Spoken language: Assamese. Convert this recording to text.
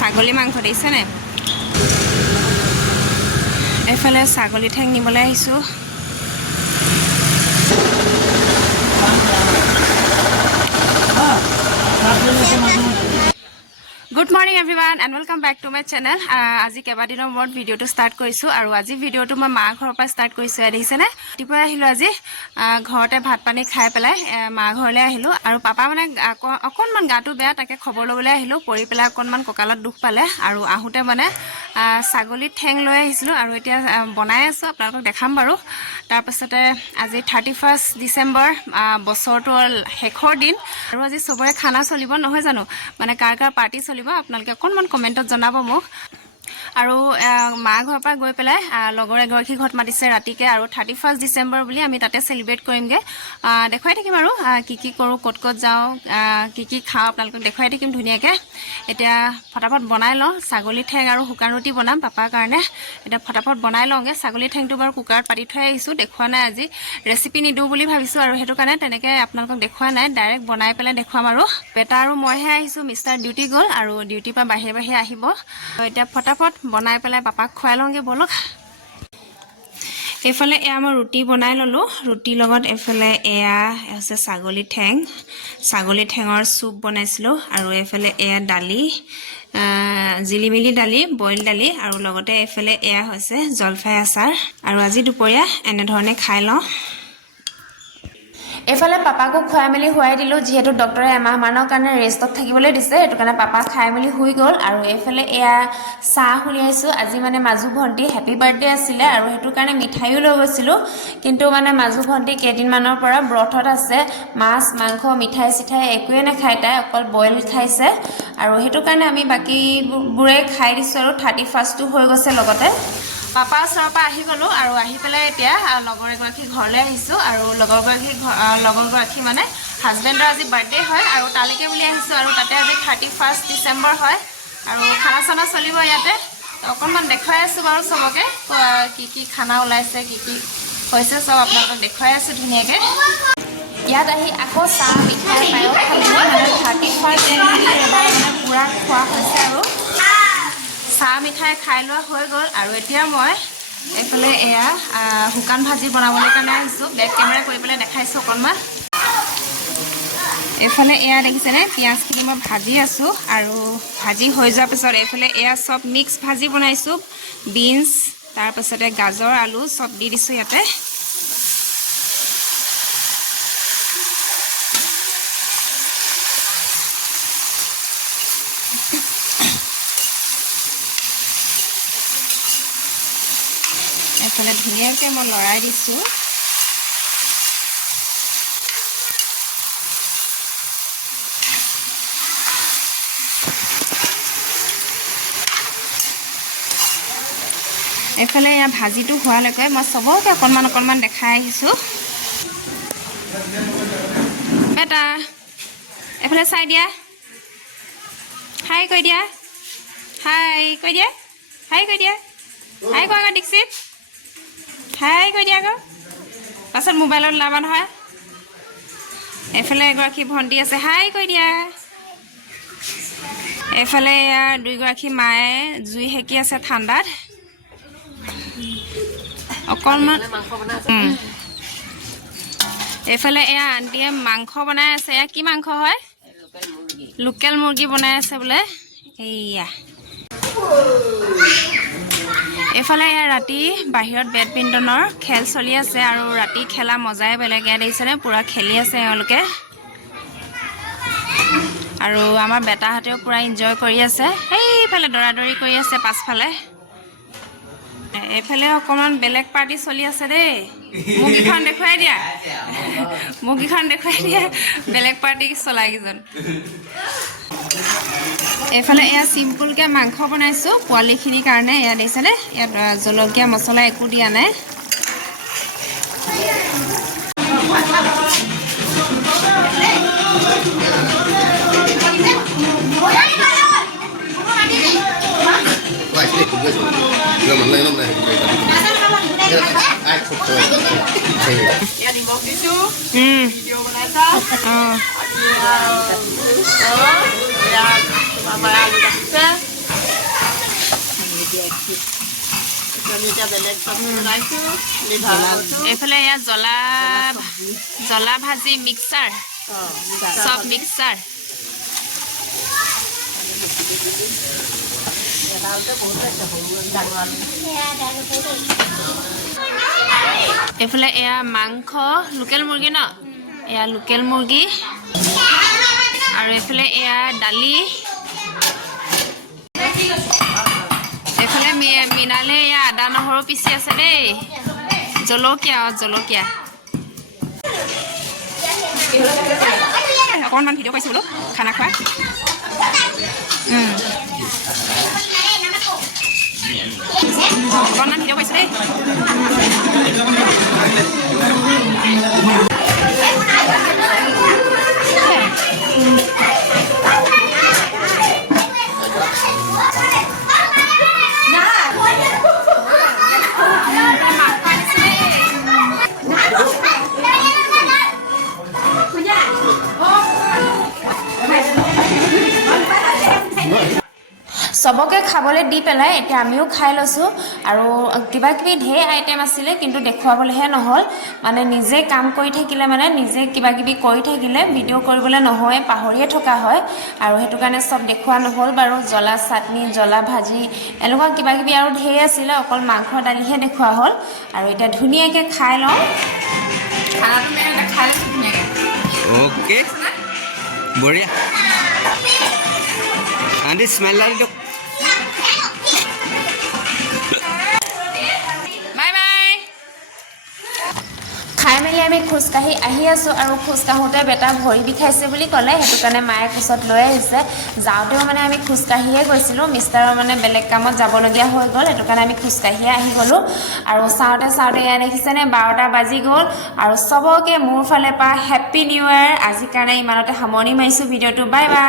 ছাগলী মাংস দেখিছেনে এফালে ছাগলী ঠেং নিবলৈ আহিছোঁ Good morning everyone and welcome back to my channel. আজি কেবাদিনৰ মূৰত ভিডিওটো ষ্টাৰ্ট কৰিছো আৰু আজি ভিডিওটো মই মা ঘৰৰ পৰা ষ্টাৰ্ট কৰিছো দেখিছেনে ৰাতিপুৱা আহিলো আজি ঘৰতে ভাত পানী খাই পেলাই মা ঘৰলৈ আহিলো আৰু পাপা মানে অকণমান গাটো বেয়া তাকে খবৰ ল'বলৈ আহিলো পৰি পেলাই অকণমান কঁকালত দুখ পালে আৰু আহোঁতে মানে ছাগলী ঠেং লৈ আহিছিলোঁ আৰু এতিয়া বনাই আছোঁ আপোনালোকক দেখাম বাৰু তাৰপাছতে আজি 31 ডিচেম্বৰ বছৰটোৰ শেষৰ দিন আৰু আজি সবৰে খানা চলিব নহয় জানো মানে কাৰ পাৰ্টি চলিব আপোনালোকে অকণমান কমেণ্টত জনাব মোক আৰু মা ঘৰৰ পৰা গৈ পেলাই লগৰ এগৰাকী ঘৰত মাতিছে ৰাতিকে আৰু 31 ডিচেম্বৰ বুলি আমি তাতে সেলিব্ৰেট কৰিমগে দেখুৱাই থাকিম আৰু কি কৰোঁ ক'ত যাওঁ কি খাওঁ আপোনালোকক দেখুৱাই থাকিম ধুনীয়াকৈ এতিয়া ফটাফট বনাই লওঁ ছাগলী ঠেং আৰু শুকান ৰুটি বনাম পাপাৰ কাৰণে এতিয়া ফটাফট বনাই লওঁগে ছাগলী ঠেংটো বাৰু কুকাৰত পাতি থৈ আহিছোঁ দেখুওৱা নাই আজি ৰেচিপি নিদিওঁ বুলি ভাবিছোঁ আৰু সেইটো কাৰণে তেনেকৈ আপোনালোকক দেখুওৱা নাই ডাইৰেক্ট বনাই পেলাই দেখুৱাম আৰু বেটা আৰু মইহে আহিছোঁ মিষ্টাৰ ডিউটি গ'ল আৰু ডিউটিৰ পৰা বাহিৰে আহিব এতিয়া ফটাফট বনাই পেলাই পাপাক খুৱাই লওঁগে বলক এফালে এয়া মই ৰুটি বনাই ললোঁ ৰুটিৰ লগত এফালে এয়া আছে ছাগলী ঠেঙৰ চুপ বনাইছিলোঁ আৰু এফালে এয়া দালি জিলিমিলি দালি বইল দালি আৰু লগতে এফালে এয়া হৈছে জলফাই আচাৰ আৰু আজি দুপৰীয়া এনেধৰণে খাই লওঁ এফালে পাপাকো খুৱাই মেলি শুৱাই দিলোঁ যিহেতু ডক্টৰে এমাহমানৰ কাৰণে ৰেষ্টত থাকিবলৈ দিছে সেইটো কাৰণে পাপা খাই মেলি শুই গ'ল আৰু এইফালে এয়া চাহ উলিয়াইছোঁ আজি মানে মাজু ভণ্টি হেপী বাৰ্থডে আছিলে আৰু সেইটো কাৰণে মিঠাইও লৈ গৈছিলোঁ কিন্তু মানে মাজু ভণ্টি কেইদিনমানৰ পৰা ব্ৰতত আছে মাছ মাংস মিঠাই চিঠাই একোৱে নাখায় তাই অকল বইল খাইছে আৰু সেইটো কাৰণে আমি বাকীবোৰে খাই দিছোঁ আৰু 31টো হৈ গৈছে লগতে পাপা ওচৰৰ পৰা আহি গ'লোঁ আৰু আহি পেলাই এতিয়া লগৰ এগৰাকী ঘৰলৈ আহিছোঁ আৰু লগৰগৰাকী মানে হাজবেণ্ডৰ আজি বাৰ্থডে হয় আৰু তালৈকে বুলি আহিছোঁ আৰু তাতে আজি 31 ডিচেম্বৰ হয় আৰু খানা চানা চলিব ইয়াতে অকণমান দেখুৱাই আছোঁ বাৰু চবকে কি খানা ওলাইছে কি হৈছে চব আপোনালোকক দেখুৱাই আছোঁ ধুনীয়াকৈ ইয়াত আহি আকৌ চাহ মিঠাই পায়স খালোঁ মানে 31 মানে পূৰা খোৱা হৈছে আৰু চাহ মিঠাই খাই লোৱা হৈ গ'ল আৰু এতিয়া মই এইফালে এয়া শুকান ভাজি বনাবলৈ কাৰণে আহিছোঁ বেক কেমেৰা কৰি পেলাই দেখাইছোঁ অকণমান এইফালে এয়া দেখিছেনে পিঁয়াজখিনি মই ভাজি আছোঁ আৰু ভাজি হৈ যোৱাৰ পিছত এইফালে এয়া চব মিক্স ভাজি বনাইছোঁ বিনছ তাৰপাছতে গাজৰ আলু চব দি দিছোঁ ইয়াতে এইফালে ধুনীয়াকৈ মই লৰাই দিছোঁ এইফালে এয়া ভাজিটো হোৱালৈকে মই চবকে অকণমান দেখাই আহিছোঁ বেটা এইফালে চাই দিয়া হাই কৈ দিয়া হাই কৈ দিয়া হাই কৈ দিয়া হাই কৈ আকৌ দীক্ষিত হাই কৈ দিয়া আকৌ পাছত মোবাইলত ওলাবা নহয় এইফালে এগৰাকী ভণ্টি আছে হাই কৈ দিয়া এইফালে এয়া দুইগৰাকী মায়ে জুই সেকি আছে ঠাণ্ডাত অকণমান এইফালে এয়া আণ্টিয়ে মাংস বনাই আছে এয়া কি মাংস হয় লোকেল মুৰ্গী বনাই আছে বোলে এইয়া এইফালে এয়া ৰাতি বাহিৰত বেডমিণ্টনৰ খেল চলি আছে আৰু ৰাতি খেলা মজাই বেলেগ ইয়াত দেখিছেনে পূৰা খেলি আছে এওঁলোকে আৰু আমাৰ বেটাহঁতেও পূৰা এনজয় কৰি আছে সেইফালে দৌৰাদৌৰি কৰি আছে পাছফালে এইফালে অকণমান বেলেগ পাৰ্টি চলি আছে দেই মুখীখন দেখুৱাই দিয়া বেলেগ পাৰ্টি চলাই কেইজন এইফালে এয়া চিম্পুলকৈ মাংস বনাইছোঁ পোৱালিখিনিৰ কাৰণে এয়া দেখিছেনে ইয়াত জলকীয়া মছলা একো দিয়া নাই এইফালে এয়া জ্বলা ভাজি মিক্সাৰ চব মিক্সাৰ এইফালে এয়া মাংস লোকেল মুৰ্গী ন এয়া লোকেল মুৰ্গী আৰু এইফালে এয়া দালি এইফালে মিনালে এয়া আদা নহৰু পিচি আছে দেই জলকীয়া অকণমান ভিডিঅ' পাইছোঁ বোলো খানা খোৱা অকণমান ভিডিঅ' পাইছোঁ দেই সবকে খাবলৈ দি পেলাই এতিয়া আমিও খাই লৈছোঁ আৰু কিবা কিবি ঢেৰ আইটেম আছিলে কিন্তু দেখুৱাবলৈহে নহ'ল মানে নিজে কাম কৰি থাকিলে মানে নিজে কিবা কিবি কৰি থাকিলে ভিডিঅ' কৰিবলৈ নহয় পাহৰিয়ে থকা হয় আৰু সেইটো কাৰণে চব দেখুওৱা নহ'ল বাৰু জ্বলা চাটনি জ্বলা ভাজি এনেকুৱা কিবা কিবি আৰু ঢেৰ আছিলে অকল মাংস দালিহে দেখুওৱা হ'ল আৰু এতিয়া ধুনীয়াকৈ খাই লওঁ খানাটো মানে খাই লৈছোঁ ধুনীয়াকৈ ओके बढ़िया आंटी स्मेल आ रही तो বাই বাই খাই মেলি আমি খোজকাঢ়ি আহি আছোঁ আৰু খোজকাঢ়োঁতে বেটা ভৰি বিষাইছে বুলি ক'লে সেইটো কাৰণে মায়ে কোচত লৈ আহিছে যাওঁতেও মানে আমি খোজকাঢ়িয়ে গৈছিলোঁ মিষ্টাৰৰ মানে বেলেগ কামত যাবলগীয়া হৈ গ'ল সেইটো কাৰণে আমি খোজকাঢ়িয়ে আহি গ'লোঁ আৰু চাওঁতে এয়া দেখিছেনে 12টা বাজি গ'ল আৰু চবকে মোৰ ফালৰ পৰা হেপ্পী নিউ ইয়েৰ আজিৰ কাৰণে ইমানতে সামৰণি মাৰিছোঁ ভিডিঅ'টো বাই বাই